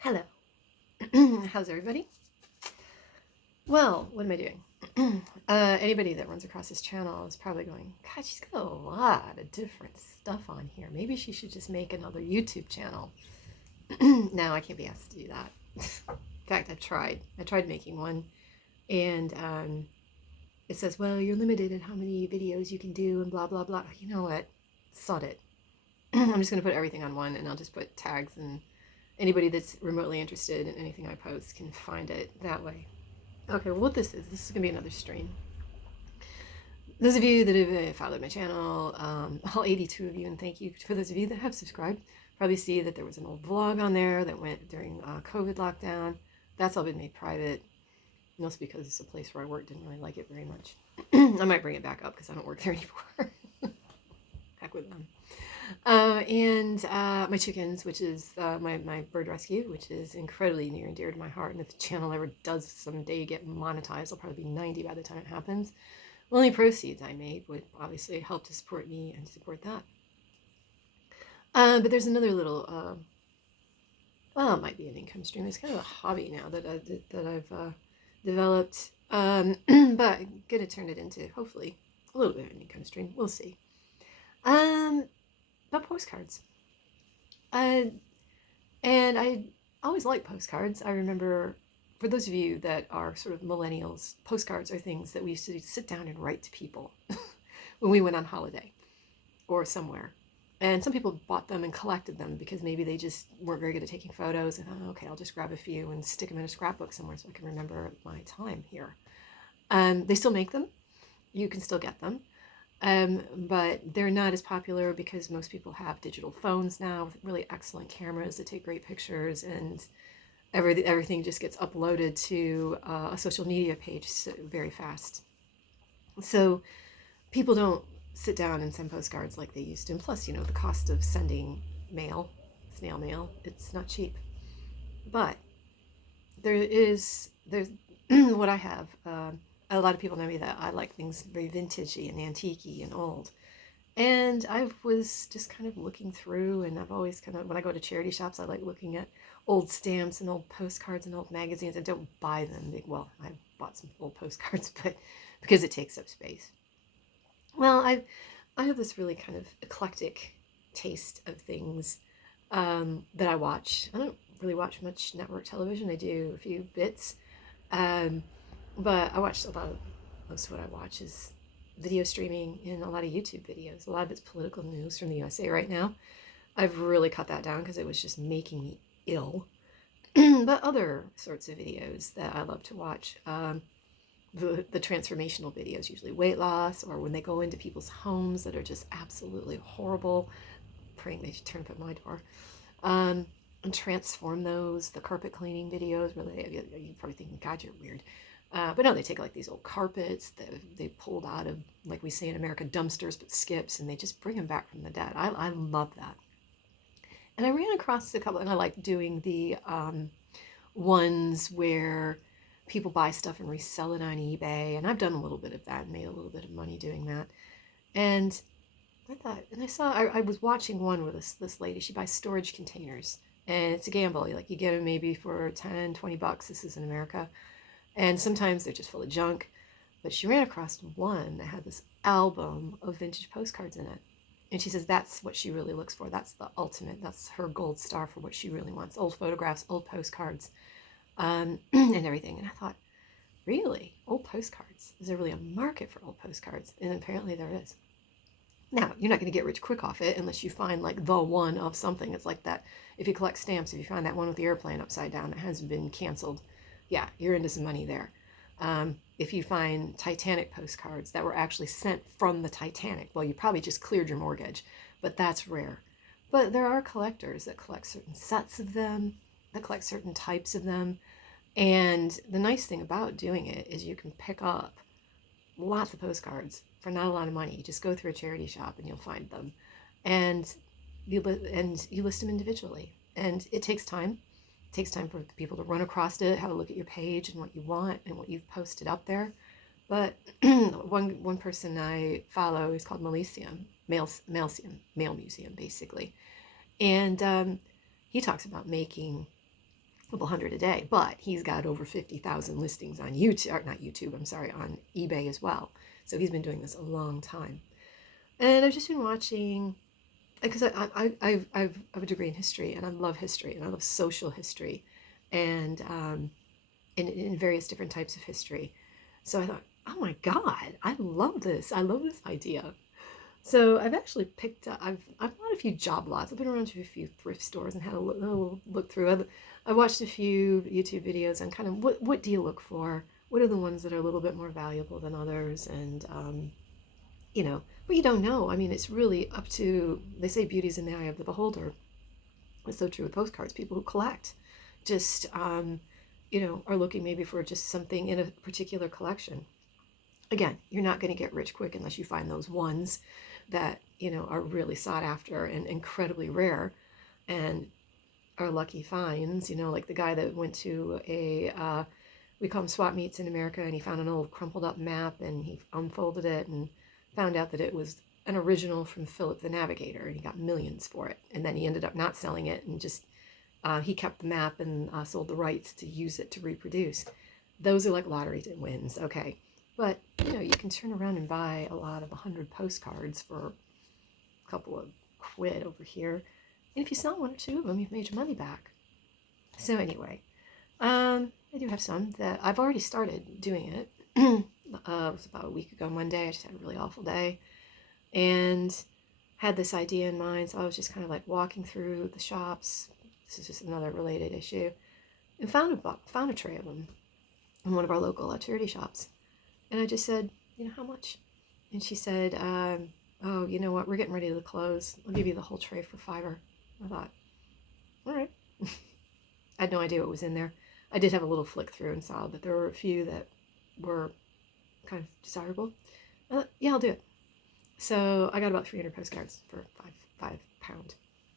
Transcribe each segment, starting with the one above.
Hello. How's everybody? Well, what am I doing? Anybody that runs across this channel is probably going, God, she's got a lot of different stuff on here. Maybe she should just make another YouTube channel. No, I can't be asked to do that. In fact, I've tried. I tried making one, and it says, well, you're limited in how many videos you can do and blah, blah, blah. You know what? Sod it. I'm just going to put everything on one, and I'll just put tags, and anybody that's remotely interested in anything I post can find it that way. Okay, well, what this is going to be another stream. Those of you that have followed my channel, all 82 of you, and thank you for those of you that have subscribed, probably see that there was an old vlog on there that went during COVID lockdown. That's all been made private, mostly because it's a place where I work, didn't really like it very much. I might bring it back up because I don't work there anymore. Heck with them. And my chickens, which is my bird rescue, which is incredibly near and dear to my heart. And if the channel ever does someday get monetized, I'll probably be 90 by the time it happens. Well, any proceeds I made would obviously help to support me and support that. But there's another little, well, it might be an income stream. It's kind of a hobby now that I've developed. But I'm going to turn it into, hopefully, a little bit of an income stream. We'll see. About postcards. And I always liked postcards. I remember, for those of you that are sort of millennials, postcards are things that we used to sit down and write to people when we went on holiday or somewhere. And some people bought them and collected them because maybe they just weren't very good at taking photos. And thought, okay, I'll just grab a few and stick them in a scrapbook somewhere so I can remember my time here. They still make them. You can still get them. But they're not as popular because most people have digital phones now with really excellent cameras that take great pictures, and everything just gets uploaded to a social media page very fast. So people don't sit down and send postcards like they used to. And plus, the cost of sending mail, snail mail, it's not cheap. But there's what I have. A lot of people know me that I like things very vintagey and antique-y and old. And I was just kind of looking through, and I've always kind of, when I go to charity shops, I like looking at old stamps and old postcards and old magazines. I don't buy them. Well, I bought some old postcards, but because it takes up space. Well, I have this really kind of eclectic taste of things that I watch. I don't really watch much network television. I do a few bits. But I watch most of what I watch is video streaming and a lot of YouTube videos. A lot of it's political news from the USA right now. I've really cut that down because it was just making me ill. But other sorts of videos that I love to watch, the transformational videos, usually weight loss, or when they go into people's homes that are just absolutely horrible, praying they should turn up at my door. And transform those, the carpet cleaning videos, where you're probably thinking, God, you're weird. But no, they take like these old carpets that they pulled out of, like we say in America, dumpsters, but skips, and they just bring them back from the dead. I love that. And I ran across a couple, and I like doing the ones where people buy stuff and resell it on eBay. And I've done a little bit of that and made a little bit of money doing that. And I thought, and I was watching one with this lady. She buys storage containers, and it's a gamble. Like, you get them maybe for 10, 20 bucks. This is in America. And sometimes they're just full of junk. But she ran across one that had this album of vintage postcards in it. And she says that's what she really looks for. That's the ultimate. That's her gold star for what she really wants. Old photographs, old postcards, and everything. And I thought, really? Old postcards? Is there really a market for old postcards? And apparently there is. Now, you're not going to get rich quick off it unless you find like the one of something. It's like that. If you collect stamps, if you find that one with the airplane upside down that hasn't been canceled, yeah, you're into some money there. If you find Titanic postcards that were actually sent from the Titanic, well, you probably just cleared your mortgage, but that's rare. But there are collectors that collect certain sets of them, that collect certain types of them. And the nice thing about doing it is you can pick up lots of postcards for not a lot of money. You just go through a charity shop and you'll find them. And you list them individually. And it takes time. It takes time for people to run across it, have a look at your page and what you want and what you've posted up there. But one person I follow is called Mail Museum, basically. And he talks about making couple hundred a day, but he's got over 50,000 listings on YouTube, or not YouTube, I'm sorry, on eBay as well. So he's been doing this a long time. And I've just been watching, because I have a degree in history, and I love history, and I love social history, and in various different types of history. So I thought, oh my God, I love this. I love this idea. So I've actually picked up, I've bought a few job lots. I've been around to a few thrift stores and had a little look through. I watched a few YouTube videos on kind of what do you look for? What are the ones that are a little bit more valuable than others? And, but you don't know. I mean, it's really up to, they say beauty's in the eye of the beholder. It's so true with postcards. People who collect just, are looking maybe for just something in a particular collection. Again, you're not going to get rich quick unless you find those ones that, are really sought after and incredibly rare and are lucky finds, like the guy that went to we call them swap meets in America, and he found an old crumpled up map and he unfolded it and found out that it was an original from Philip the Navigator, and he got millions for it. And then he ended up not selling it and just, he kept the map and sold the rights to use it to reproduce. Those are like lottery wins, okay. But, you can turn around and buy a lot of 100 postcards for a couple of quid over here. And if you sell one or two of them, you've made your money back. So anyway, I do have some that I've already started doing it. It was about a week ago Monday. I just had a really awful day and had this idea in mind. So I was just kind of like walking through the shops. This is just another related issue. And found a tray of them in one of our local charity shops. And I just said, how much? And she said, oh, you know what? We're getting ready to close. I'll give you the whole tray for $5. I thought, all right. I had no idea what was in there. I did have a little flick through and saw that there were a few that were kind of desirable. I thought, yeah, I'll do it. So I got about 300 postcards for £5.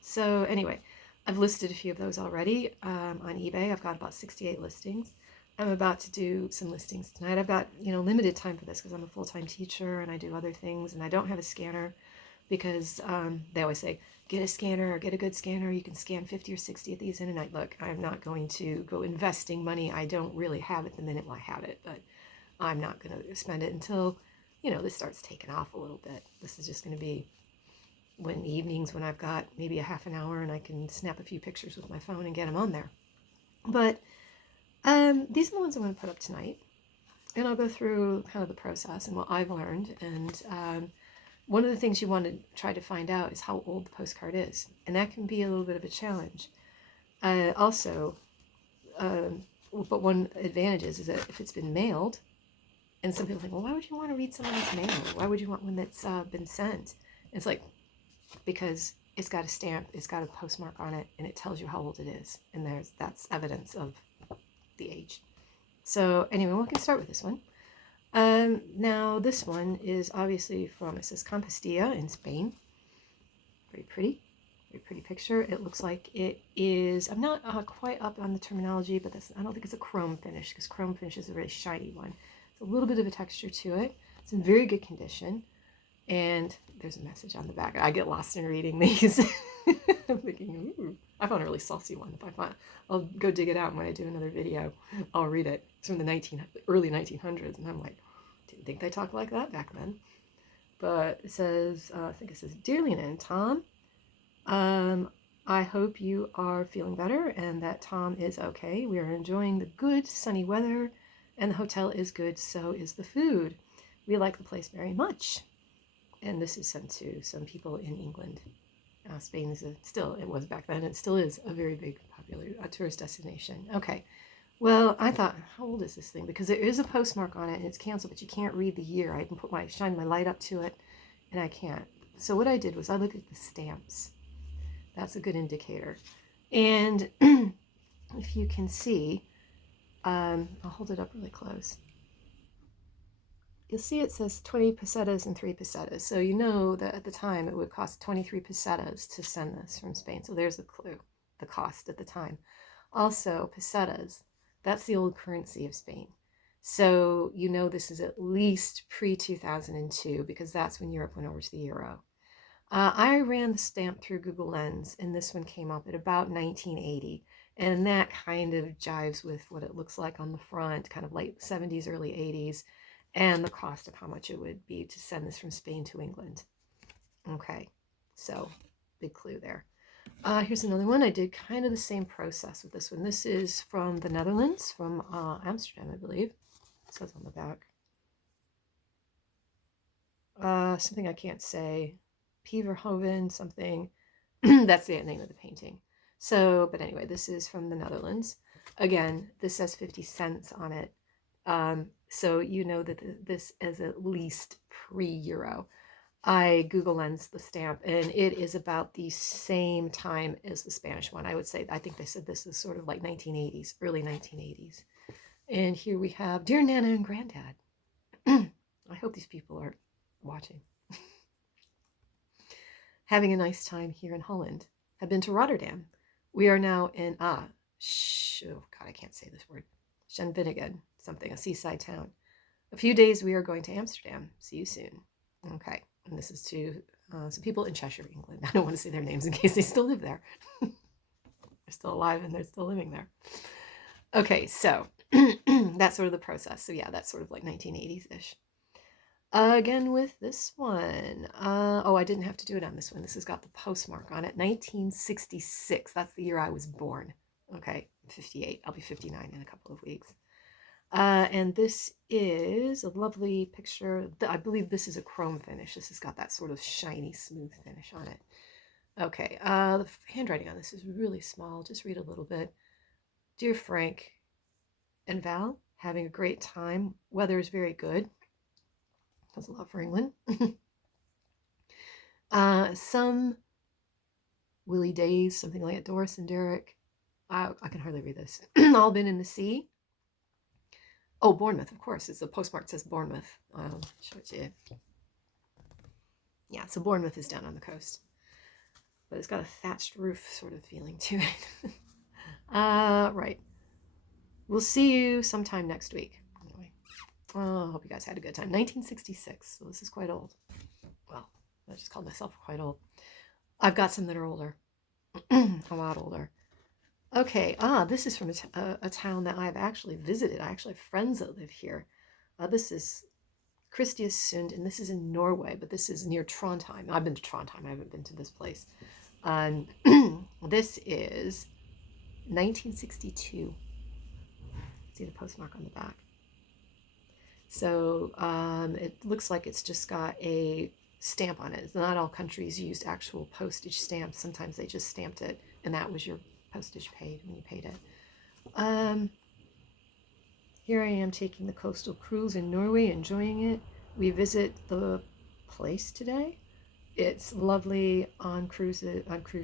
So anyway, I've listed a few of those already on eBay. I've got about 68 listings. I'm about to do some listings tonight. I've got, limited time for this because I'm a full-time teacher and I do other things, and I don't have a scanner because they always say, get a scanner or get a good scanner. You can scan 50 or 60 of these in a night. Look, I'm not going to go investing money I don't really have at the minute. Well, I have it, but I'm not going to spend it until, this starts taking off a little bit. This is just going to be when evenings when I've got maybe a half an hour and I can snap a few pictures with my phone and get them on there. But these are the ones I'm going to put up tonight, and I'll go through kind of the process and what I've learned. And one of the things you want to try to find out is how old the postcard is, and that can be a little bit of a challenge. Also, but one advantage is that if it's been mailed, and some people think, well, why would you want to read someone's mail? Why would you want one that's been sent? It's like, because it's got a stamp, it's got a postmark on it, and it tells you how old it is, and that's evidence of the age. So anyway, we can start with this one. Now this one is obviously from, it says Compostela in Spain. Very pretty picture. It looks like it is, I'm not quite up on the terminology, but I don't think it's a chrome finish, because chrome finish is a really shiny one. It's a little bit of a texture to it. It's in very good condition. And there's a message on the back. I get lost in reading these. I'm thinking, ooh, I found a really saucy one. I'll go dig it out when I do another video. I'll read it. It's from the early 1900s, and I'm like, didn't think they talked like that back then. But it says, I think it says, Dear Lena and Tom, I hope you are feeling better and that Tom is okay. We are enjoying the good sunny weather, and the hotel is good, so is the food. We like the place very much. And this is sent to some people in England. Spain is it was back then, it still is a very big, popular tourist destination. Okay, well, I thought, how old is this thing? Because there is a postmark on it and it's canceled, but you can't read the year. I can shine my light up to it, and I can't. So what I did was I looked at the stamps. That's a good indicator. And if you can see, I'll hold it up really close. You'll see it says 20 pesetas and 3 pesetas. So you know that at the time it would cost 23 pesetas to send this from Spain. So there's the clue, the cost at the time. Also, pesetas, that's the old currency of Spain. So you know this is at least pre-2002, because that's when Europe went over to the euro. I ran the stamp through Google Lens, and this one came up at about 1980. And that kind of jives with what it looks like on the front, kind of late 70s, early 80s, and the cost of how much it would be to send this from Spain to England. Okay, so big clue there. Here's another one. I did kind of the same process with this one. This is from the Netherlands, from Amsterdam, I believe. It says on the back. Something I can't say. Peverhoven, something. That's the name of the painting. So, but anyway, this is from the Netherlands. Again, this says 50 cents on it. So you know that this is at least pre-Euro. I Google Lens the stamp, and it is about the same time as the Spanish one. I would say, I think they said this is sort of like 1980s, early 1980s. And here we have Dear Nana and Granddad. I hope these people are watching. Having a nice time here in Holland. Have been to Rotterdam. We are now in, oh God, I can't say this word. Schenvenigen, something, a seaside town. A few days we are going to Amsterdam. See you soon. Okay, and this is to some people in Cheshire, England. I don't want to say their names in case they still live there. They're still alive and they're still living there. Okay, so that's sort of the process. So yeah, that's sort of like 1980s-ish. Again with this one. Oh, I didn't have to do it on this one. This has got the postmark on it. 1966. That's the year I was born. Okay, 58. I'll be 59 in a couple of weeks. And this is a lovely picture. I believe this is a chrome finish. This has got that sort of shiny, smooth finish on it. Okay, the handwriting on this is really small. Just read a little bit. Dear Frank and Val, having a great time. Weather is very good. That's a lot for England. Some Willie days, something like that. Doris and Derek. I can hardly read this. All been in the sea. Oh, Bournemouth, of course. It's the postmark says Bournemouth. Show it to you. Yeah, so Bournemouth is down on the coast. But it's got a thatched roof sort of feeling to it. Right. We'll see you sometime next week. Anyway. Oh, I hope you guys had a good time. 1966, so this is quite old. Well, I just called myself quite old. I've got some that are older. A lot older. Okay, this is from a town that I've actually visited. I actually have friends that live here. This is Kristiansund, and this is in Norway, but this is near Trondheim. I've been to Trondheim. I haven't been to this place. This is 1962. See the postmark on the back. So it looks like it's just got a stamp on it. Not all countries used actual postage stamps. Sometimes they just stamped it, and that was your postage paid when you paid it. Here I am taking the coastal cruise in Norway, enjoying it. We visit the place today. It's lovely on cruise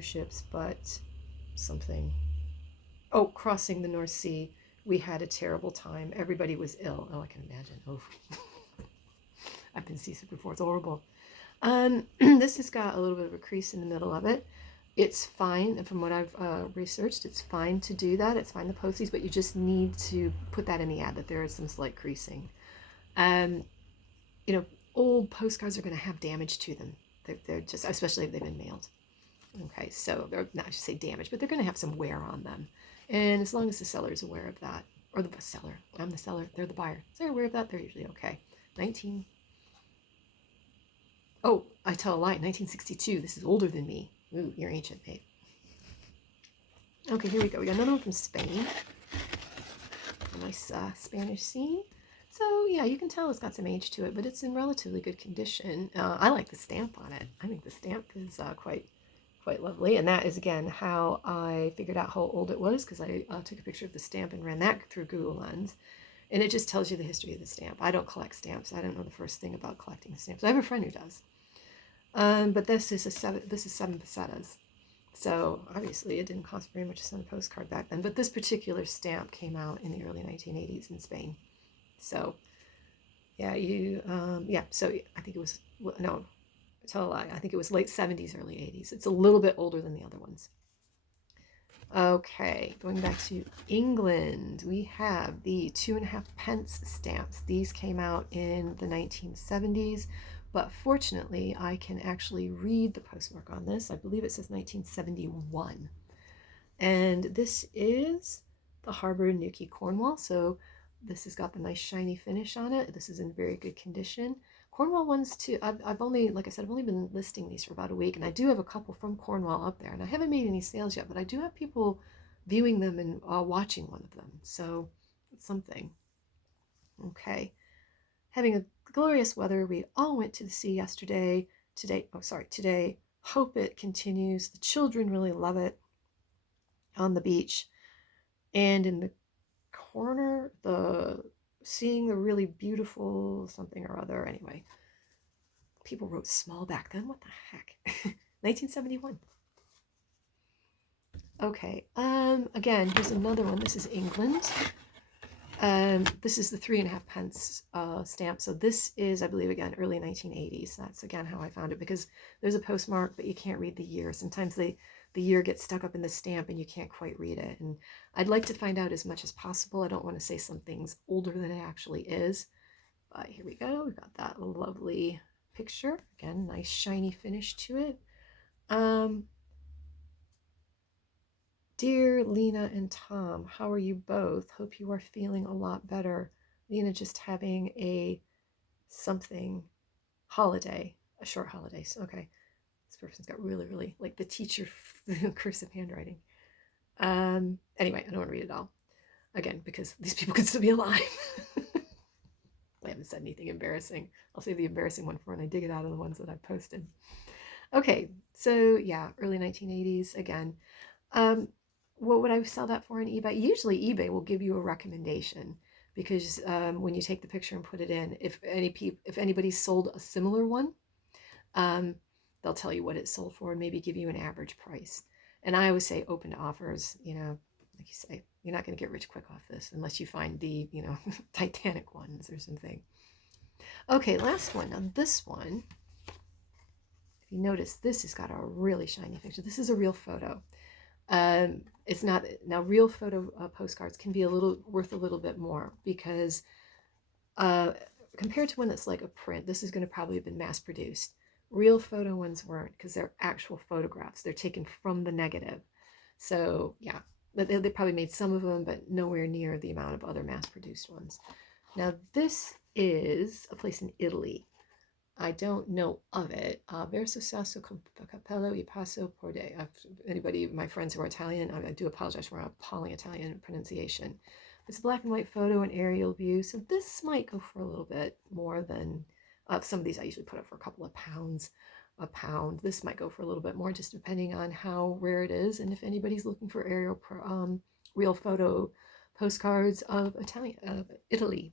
ships, but something. Oh, crossing the North Sea. We had a terrible time. Everybody was ill. Oh, I can imagine. Oh, I've been seasick before. It's horrible. This has got a little bit of a crease in the middle of it. It's fine, and from what I've researched, it's fine to do that. It's fine to post these, but you just need to put that in the ad that there is some slight creasing. Old postcards are going to have damage to them. They're just, especially if they've been mailed. Okay, so they're not, I should say damage, but they're going to have some wear on them. And as long as the seller is aware of that, or the seller, I'm the seller, they're the buyer. So they're aware of that, they're usually okay. Oh, I tell a lie, 1962. This is older than me. Ooh, you're ancient, babe. Okay, here we go. We got another one from Spain. A nice Spanish scene. So, yeah, you can tell it's got some age to it, but it's in relatively good condition. I like the stamp on it. I think the stamp is quite lovely. And that is, again, how I figured out how old it was, because I took a picture of the stamp and ran that through Google Lens. And it just tells you the history of the stamp. I don't collect stamps. I don't know the first thing about collecting stamps. I have a friend who does. But this is 7 pesetas. So obviously it didn't cost very much to send a postcard back then. But this particular stamp came out in the early 1980s in Spain. So yeah, so I think it was, no, tell a lie. I think it was late 70s, early 80s. It's a little bit older than the other ones. Okay, going back to England, we have the 2.5 pence stamps. These came out in the 1970s, but fortunately I can actually read the postmark on this. I believe it says 1971. And this is the Harbor Nuki Cornwall. So this has got the nice shiny finish on it. This is in very good condition. Cornwall ones too. I've only, like I said, I've only been listing these for about a week, and I do have a couple from Cornwall up there, and I haven't made any sales yet, but I do have people viewing them and watching one of them. So it's something. Okay. Having a glorious weather. We all went to the sea yesterday. Today. Hope it continues. The children really love it on the beach. And in the corner, seeing the really beautiful something or other. Anyway, people wrote small back then. What the heck? 1971. Okay. Again, here's another one. This is England. This is the 3.5 pence stamp. So this is, I believe, again, early 1980s. That's, again, how I found it, because there's a postmark, but you can't read the year. Sometimes the year gets stuck up in the stamp and you can't quite read it. And I'd like to find out as much as possible. I don't want to say something's older than it actually is. But here we go. We've got that lovely picture. Again, nice shiny finish to it. Dear Lena and Tom, how are you both? Hope you are feeling a lot better. Lena just having a something holiday, a short holiday. So, okay, this person's got really, like the teacher cursive handwriting. Anyway, I don't want to read it all. Again, because these people could still be alive. I haven't said anything embarrassing. I'll save the embarrassing one for when I dig it out of the ones that I've posted. Okay, so yeah, early 1980s again. What would I sell that for on eBay? Usually eBay will give you a recommendation, because when you take the picture and put it in, if anybody's sold a similar one, they'll tell you what it sold for and maybe give you an average price. And I always say open to offers. You know, like you say, you're not going to get rich quick off this unless you find the, you know, Titanic ones or something. Okay, last one. Now this one, if you notice, this has got a really shiny picture. This is a real photo. It's not, now real photo postcards can be worth a little bit more, because compared to one that's like a print, this is going to probably have been mass produced. Real photo ones weren't, because they're actual photographs. They're taken from the negative. So yeah, they probably made some of them, but nowhere near the amount of other mass produced ones. Now this is a place in Italy. I don't know of it. Verso Sasso Capello e Passo Porde. Anybody, my friends who are Italian, I do apologize for my appalling Italian pronunciation. It's a black and white photo and aerial view, so this might go for a little bit more than some of these. I usually put up for a couple of pounds a pound. This might go for a little bit more, just depending on how rare it is, and if anybody's looking for real photo postcards of Italy.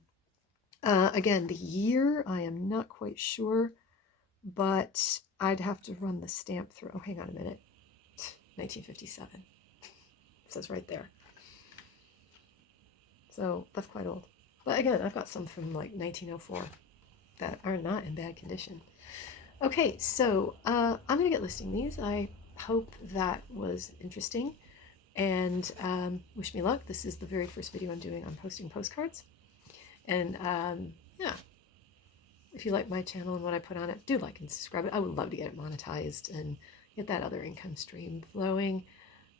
Again, the year, I am not quite sure, but I'd have to run the stamp through. Oh, hang on a minute. 1957. It says right there. So that's quite old. But again, I've got some from like 1904 that are not in bad condition. Okay, so I'm going to get listing these. I hope that was interesting, and wish me luck. This is the very first video I'm doing on posting postcards. And yeah, if you like my channel and what I put on it, do like and subscribe it. I would love to get it monetized and get that other income stream flowing.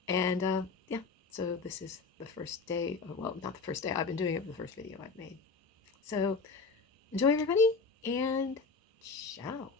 And yeah, so this is the first day, well, not the first day, I've been doing it for the first video I've made. So enjoy, everybody, and ciao.